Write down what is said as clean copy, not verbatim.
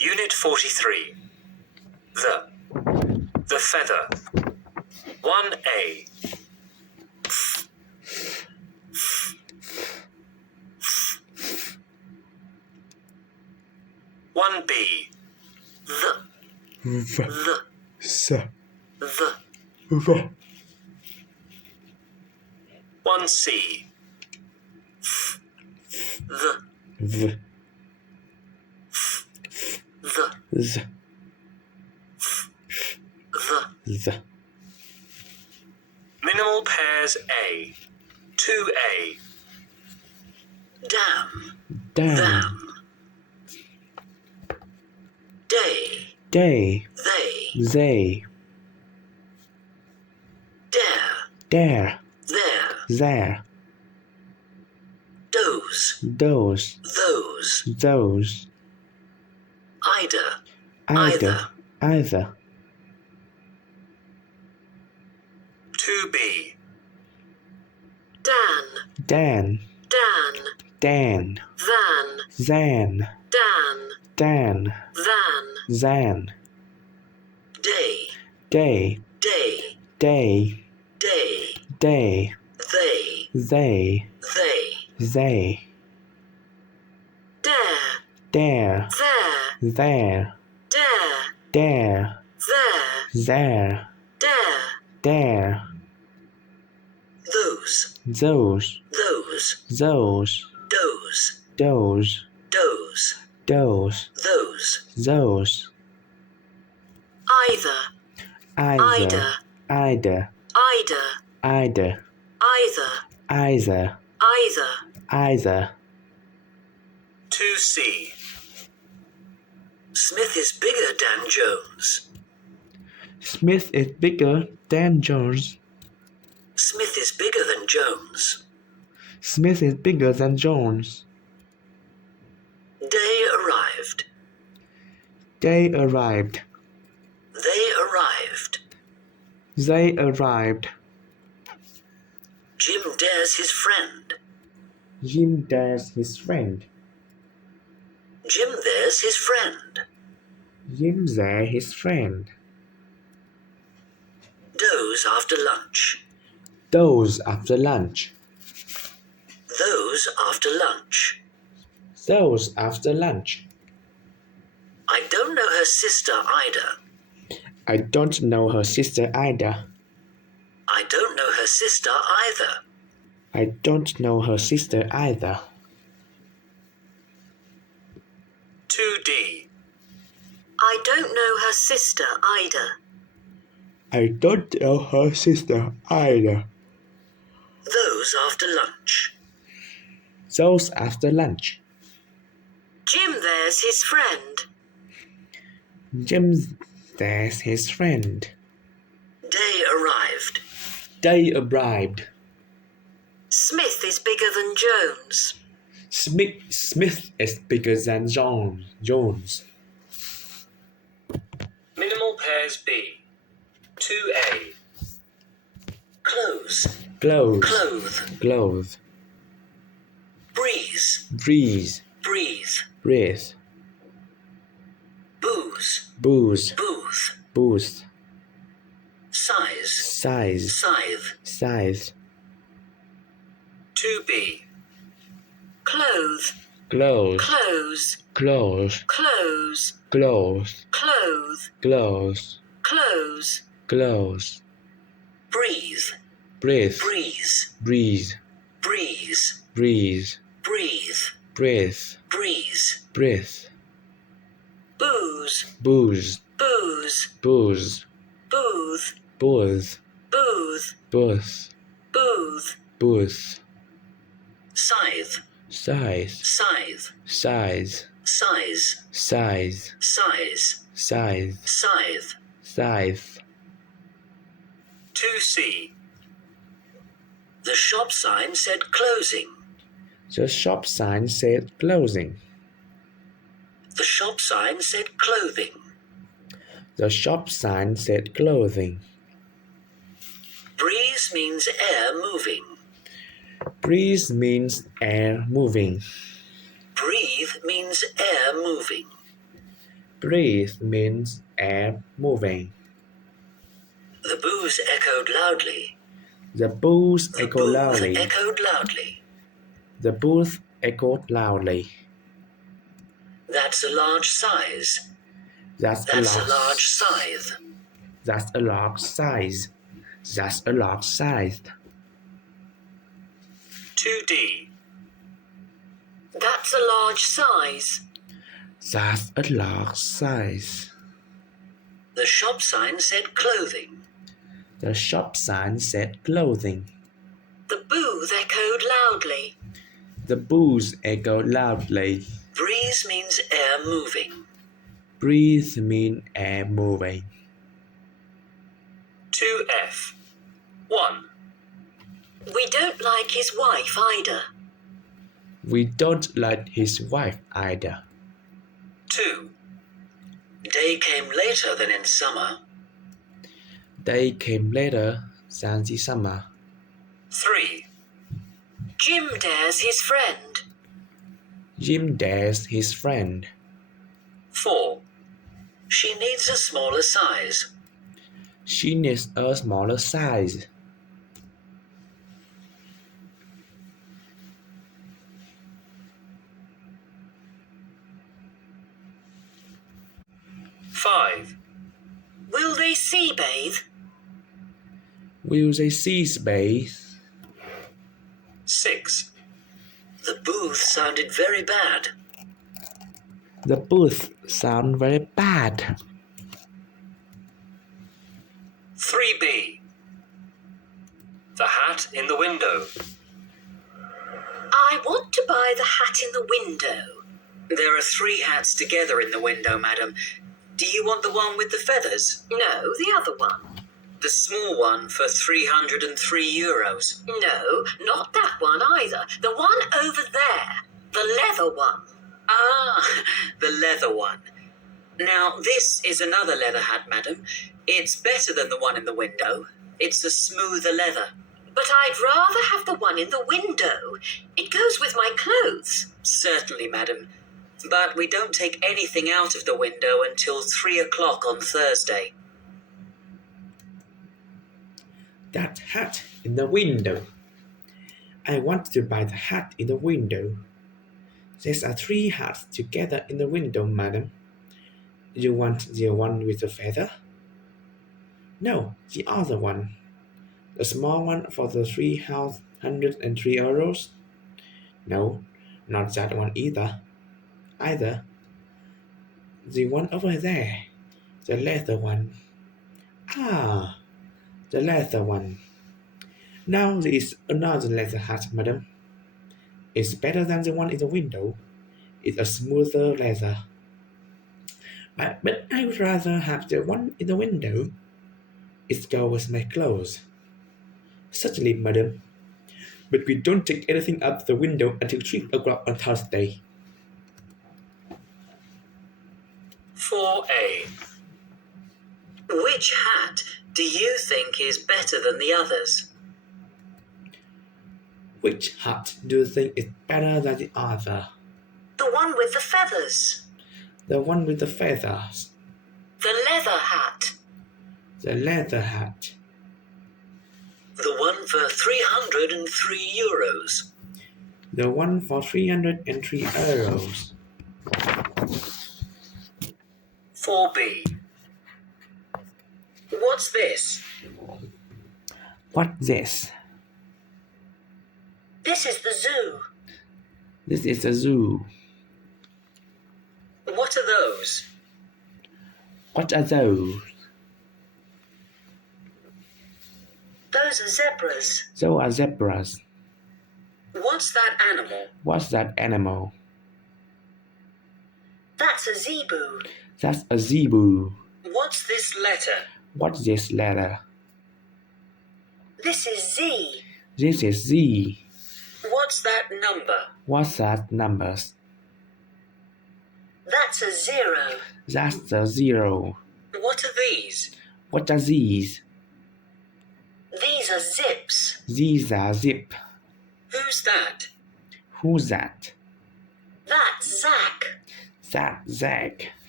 Unit 43. The feather. 1A. 1B. The. The. 1C. The. Minimal pairs A. 2A. Dam. Day. They. Dare. There. Those. Either. 2B. Dan. Zan. Day. They. Dare. There. There. Those. Either. 2C. Smith is bigger than Jones. Smith is bigger than Jones. Smith is bigger than Jones. Smith is bigger than Jones. They arrived. They arrived. They arrived. Jim dares his friend. Jim dares his friend. Jim there's his friend. Jim there his friend. Doze after lunch. Those after lunch. Those after lunch. Those after lunch. I don't know her sister either. I don't know her sister either. I don't know her sister either. I don't know her sister either. 2D. I don't know her sister either. I don't know her sister either. Those after lunch. Those after lunch. Jim there's his friend. Jim there's his friend. They arrived. They arrived. Smith is bigger than Jones. Smith is bigger than Jones. Minimal pairs B. 2A. Clothes. Clothe. Breeze. Breathe. Booze. Booth. Size. Scythe. 2B. Clothes. Breathe. Breathe. Booze. Booth. Scythe. Scythe. 2C. The shop sign said closing. The shop sign said closing. The shop sign said clothing. The shop sign said clothing. Breeze means air moving. Breeze means air moving. Breathe means air moving. Breathe means air moving. The booth echoed loudly. The booth The echoed booth loudly. echoed loudly. The booth echoed loudly. That's a large size. That's a That's a large large scythe. That's a large size. That's a large size. 2D. That's a large size. That's a large size. The shop sign said clothing. The shop sign said clothing. The booth echoed loudly. The booth echoed loudly. Breeze means air moving. Breathe means air moving. 2F. 1. We don't like his wife either. We don't like his wife either. 2. Day came later than in summer. They came later than the summer. 3. Jim dares his friend. Jim dares his friend. 4. She needs a smaller size. She needs a smaller size. Five. Will they sea bathe? Will they cease bathe? 6. The booth sounded very bad. The booth sound very bad. 3B. The hat in the window. I want to buy the hat in the window. There are 3 hats together in the window, madam. Do you want the one with the feathers? No, the other one. The small one for €303. No, not that one either. The one over there. The leather one. Ah, the leather one. Now, this is another leather hat, madam. It's better than the one in the window. It's a smoother leather. But I'd rather have the one in the window. It goes with my clothes. Certainly, madam. But we don't take anything out of the window until 3 o'clock on Thursday. That hat in the window. I want to buy the hat in the window. There are 3 hats together in the window, madam. You want the one with the feather? No, the other one. The small one for the €303? No, not that one either. The one over there. The leather one. Ah, the leather one. Now there is another leather hat, madam. It's better than the one in the window. It's a smoother leather. But I would rather have the one in the window. It goes with my clothes. Certainly, madam. But we don't take anything out the window until 3 o'clock on Thursday. 4A. Which hat do you think is better than the others? Which hat do you think is better than the other? The one with the feathers. The one with the feathers. The leather hat. The leather hat. The one for €303. The one for €303. 4B. What's this? What's this? This is the zoo. This is a zoo. What are those? What are those? Those are zebras. Those are zebras. What's that animal? What's that animal? That's a zebu. That's a zebu. What's this letter? What's this letter? This is Z. This is Z. What's that number? What's that numbers? That's a 0. That's a 0. What are these? What are these? These are zips. These are zip. Who's that? Who's that? That's Zach. That's Zach.